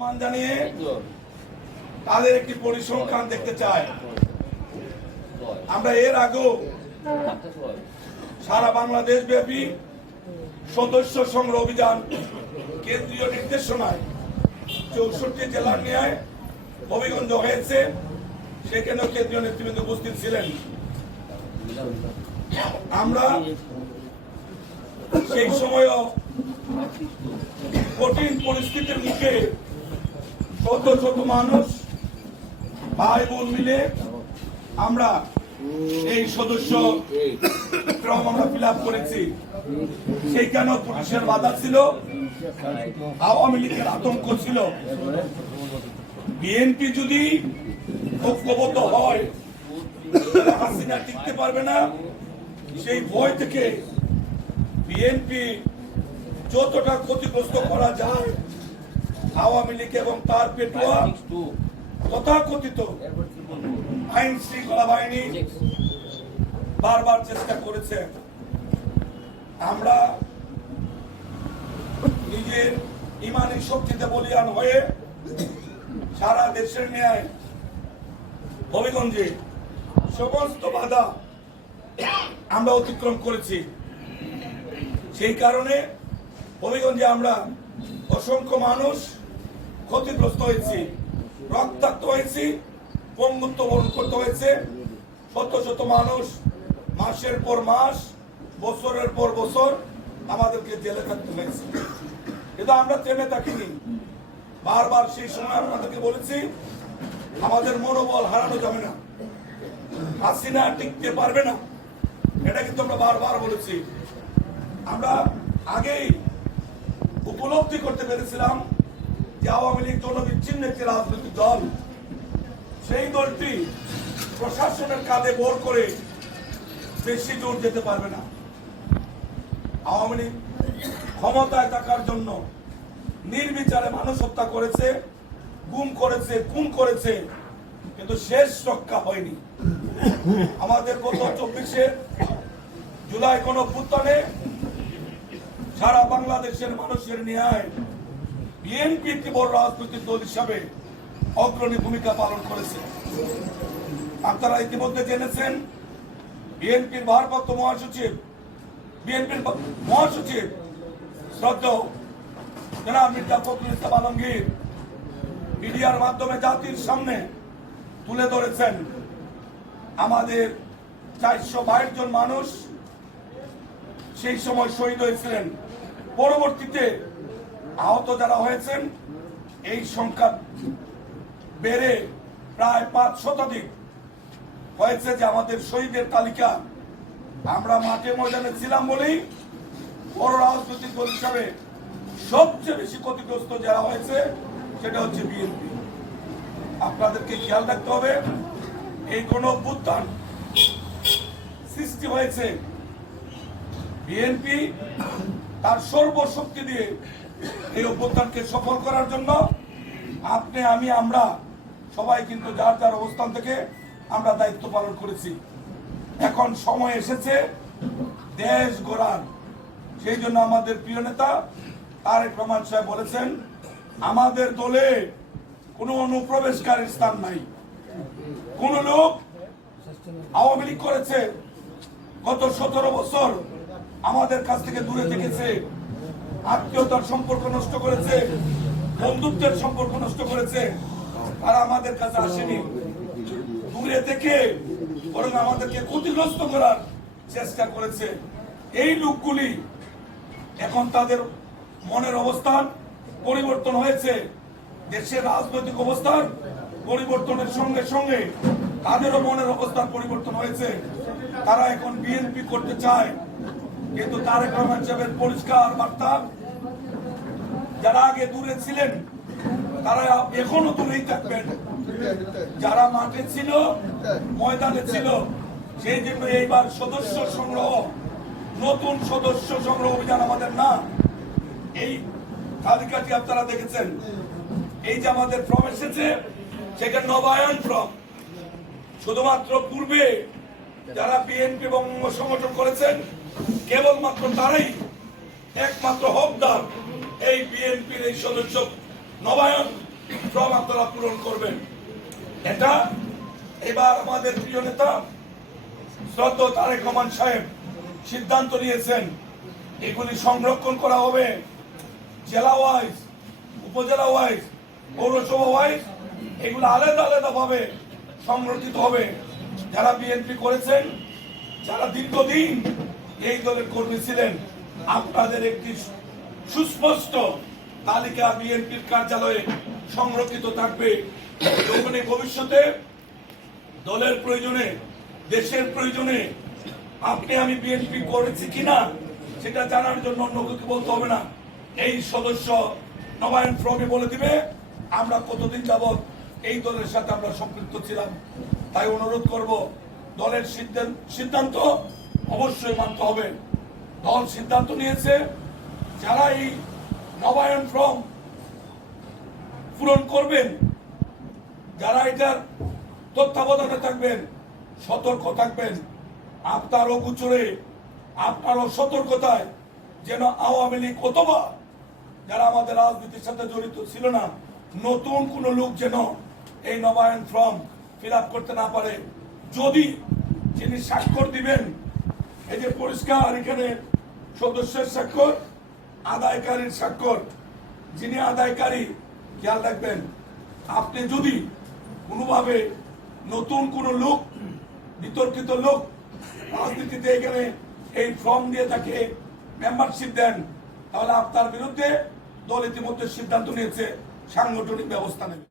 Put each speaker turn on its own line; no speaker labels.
সম্মান জানিয়ে তাদের একটি পরিসংখ্যান দেখতে চাই। আমরা এর আগেও সারা বাংলাদেশ ব্যাপী সদস্য সংগ্রহ অভিযান কেন্দ্রীয় নির্দেশনায় চৌষট্টি জেলার নিয়ে হবিগঞ্জ হয়েছে সেখানেও কেন্দ্রীয় নেতৃবৃন্দ উপস্থিত ছিলেন। আমরা সেই সময়ও কঠিন পরিস্থিতির মুখে শত শত মানুষ ভাই বোন মিলে আমরা এই সদস্য ক্রম আমরা ফিল করেছি। সেইখানেও পুলিশের বাধা ছিল। আওয়ামী লীগের আতঙ্ক ছিল। বিএনপি যদি ঐক্যবদ্ধ হয়, হাসিনা টিকতে পারবে না। সেই ভয় থেকে বিএনপি যতটা ক্ষতিগ্রস্ত করা যায় আওয়ামী লীগ এবং তার পেটুয়া তথাকথিত আইন শৃঙ্খলা বাহিনী বারবার চেষ্টা করেছে। আমরা নিজের ইমানি শক্তিতে বলিয়ান হয়ে সারা দেশের ন্যায় হবিগঞ্জে সমস্ত বাধা আমরা অতিক্রম করেছি। সেই কারণে হবিগঞ্জে আমরা অসংখ্য মানুষ ক্ষতিগ্রস্ত হয়েছি, রক্তাক্ত হয়েছি পঙ্গুত্ব বরণ করতে হয়েছে। শত শত মানুষ মাসের পর মাস, বছরের পর বছর আমাদেরকে জেলে থাকতে হয়েছে। কিন্তু আমরা থেমে থাকিনি। বারবার সেই সময় আপনাদেরকে বলেছি, আমাদের মনোবল হারানো যাবে না। হাসিনা টিকতে পারবে না। এটা কিন্তু আমরা বারবার বলেছি। আমরা আগেই উপলব্ধি করতে পেরেছিলাম যে আওয়ামী লীগ জনবিচ্ছিন্ন একটি রাজনৈতিক দল, সেই দলটি প্রশাসনের কাঁধে বোর করে বেশি দূর যেতে পারবে না। আওয়ামী লীগ ক্ষমতায় থাকার জন্য নির্বিচারে মানুষ হত্যা করেছে, গুম করেছে, খুন করেছে, কিন্তু শেষ রক্ষা হয়নি। আমাদের গত চব্বিশে জুলাই কোন অভ্যুত্থানে সারা বাংলাদেশের মানুষের ন্যায় বিএনপি একটি বড় রাজনৈতিক দল হিসাবে অগ্রণী ভূমিকা পালন করেছে। আপনারা ইতিমধ্যে জেনেছেন, বিএনপির ভারপ্রাপ্ত মহাসচিব, বিএনপির মহাসচিব শ্রদ্ধা জনাব মির্জা ফখরুল ইসলাম আলমগীর মিডিয়ার মাধ্যমে জাতির সামনে তুলে ধরেছেন। আমাদের চারশো বাইশ জন মানুষ সেই সময় শহীদ হয়েছিলেন। পরবর্তীতে আহত যারা হয়েছেন, এই সংখ্যা বেড়ে প্রায় পাঁচ শতাধিক। হয়েছে যে আমাদের শহীদের তালিকা আমরা মাঠে ময়দানে ছিলাম বলেই বড় রাজনৈতিক দল হিসাবে সবচেয়ে বেশি ক্ষতিগ্রস্ত যারা হয়েছে, সেটা হচ্ছে বিএনপি। আপনাদেরকে খেয়াল রাখতে হবে, এই কোন অভ্যুত্থান সৃষ্টি হয়েছে। বিএনপি তার সর্বশক্তি দিয়ে এই অভ্যুত্থানকে সফল করার জন্য আপনি, আমি, আমরা সবাই কিন্তু যার যার অবস্থান থেকে আমরা দায়িত্ব পালন করেছি। এখন সময় এসেছে দেশ গড়ার। সেই জন্য আমাদের প্রিয় নেতা তারেক রহমান সাহেব বলেছেন, আমাদের দলে কোনো অনুপ্রবেশকারীর স্থান নাই। কোন লোক আওয়ামী লীগ করেছে, গত সতেরো বছর আমাদের কাছ থেকে দূরে থেকেছে। আত্মীয়তার সম্পর্ক নষ্ট করেছে, বন্ধুত্বের সম্পর্ক নষ্ট করেছে, আর আমাদের কাছে আসেনি। দূরে থেকে বরং আমাদেরকে ক্ষতিগ্রস্ত করার চেষ্টা করেছে। এই লোকগুলি এখন তাদের মনের অবস্থান পরিবর্তন হয়েছে। দেশের রাজনৈতিক অবস্থান পরিবর্তনের সঙ্গে সঙ্গে তাদেরও মনের অবস্থান পরিবর্তন হয়েছে। তারা এখন বিএনপি করতে চায়। কিন্তু তারেক রহমান সাহেবের পরিষ্কার বার্তা, যারা আগে দূরে ছিলেন, তারা এখনও দূরেই থাকবেন। যারা মাঠে ছিল, ময়দানে ছিল, সেই জন্য এইবার সদস্য সংগ্রহ, নতুন সদস্য সংগ্রহ অভিযান আমাদের না। এই তালিকাটি আপনারা দেখেছেন। এই যে আমাদের ফর্ম এসেছে, সেটা নবায়ন ফর্ম। শুধুমাত্র পূর্বে যারা বিএনপি এবং অঙ্গ সংগঠন করেছেন, কেবলমাত্র তারাই একমাত্র হকদার এই বিএনপির এই সদস্য নবায়ন আপনারা পূরণ করবেন। এটা এবার আমাদের প্রিয় নেতা শ্রদ্ধ তারেক রহমান সাহেব সিদ্ধান্ত নিয়েছেন, এগুলি সংরক্ষণ করা হবে। জেলা ওয়াইজ, উপজেলা ওয়াইজ, পৌরসভা ওয়াইজ এগুলো আলাদা আলাদা ভাবে সংরক্ষিত হবে। যারা বিএনপি করেছেন, যারা দীর্ঘদিন এই দলের কর্মী ছিলেন, আপনাদের একটি সুস্পষ্ট তালিকা বিএনপির কার্যালয়ে সংরক্ষিত থাকবে। যখন ভবিষ্যতে দলের প্রয়োজনে, দেশের প্রয়োজনে আপনি আমি বিএনপি করেছি কিনা, সেটা জানার জন্য অন্য কাউকে বলতে হবে না। এই সদস্য নবায়ন ফ্রমে বলে দিবে, আমরা কতদিন যাবৎ এই দলের সাথে আমরা সম্পৃক্ত ছিলাম। তাই অনুরোধ করব, দলের সিদ্ধান্ত অবশ্যই মানতে হবে। দল সিদ্ধান্ত নিয়েছে, যারা এই নবায়ন ফর্ম পূরণ করবেন, যারা এটার তত্ত্বাবধানে থাকবেন, সতর্ক থাকবেন। আপনার অগুচরে আপনারও সতর্কতায় যেন আওয়ামী লীগ অথবা যারা আমাদের রাজনীতির সাথে জড়িত ছিল না, নতুন কোন লোক যেন এই নবায়ন ফর্ম ফিল করতে না পারে। যদি যিনি স্বাক্ষর দিবেন, এই যে পরিষ্কার এখানে সদস্যের স্বাক্ষর, আদায়কারীর স্বাক্ষর, যিনি আদায়কারী, খেয়াল রাখবেন, আপনি যদি কোনোভাবে নতুন কোন লোক, বিতর্কিত লোক রাজনীতিতে এখানে এই ফর্ম দিয়ে তাকে মেম্বারশিপ দেন, তাহলে আপনার বিরুদ্ধে দল ইতিমধ্যে সিদ্ধান্ত নিয়েছে, সাংগঠনিক ব্যবস্থা নেবে।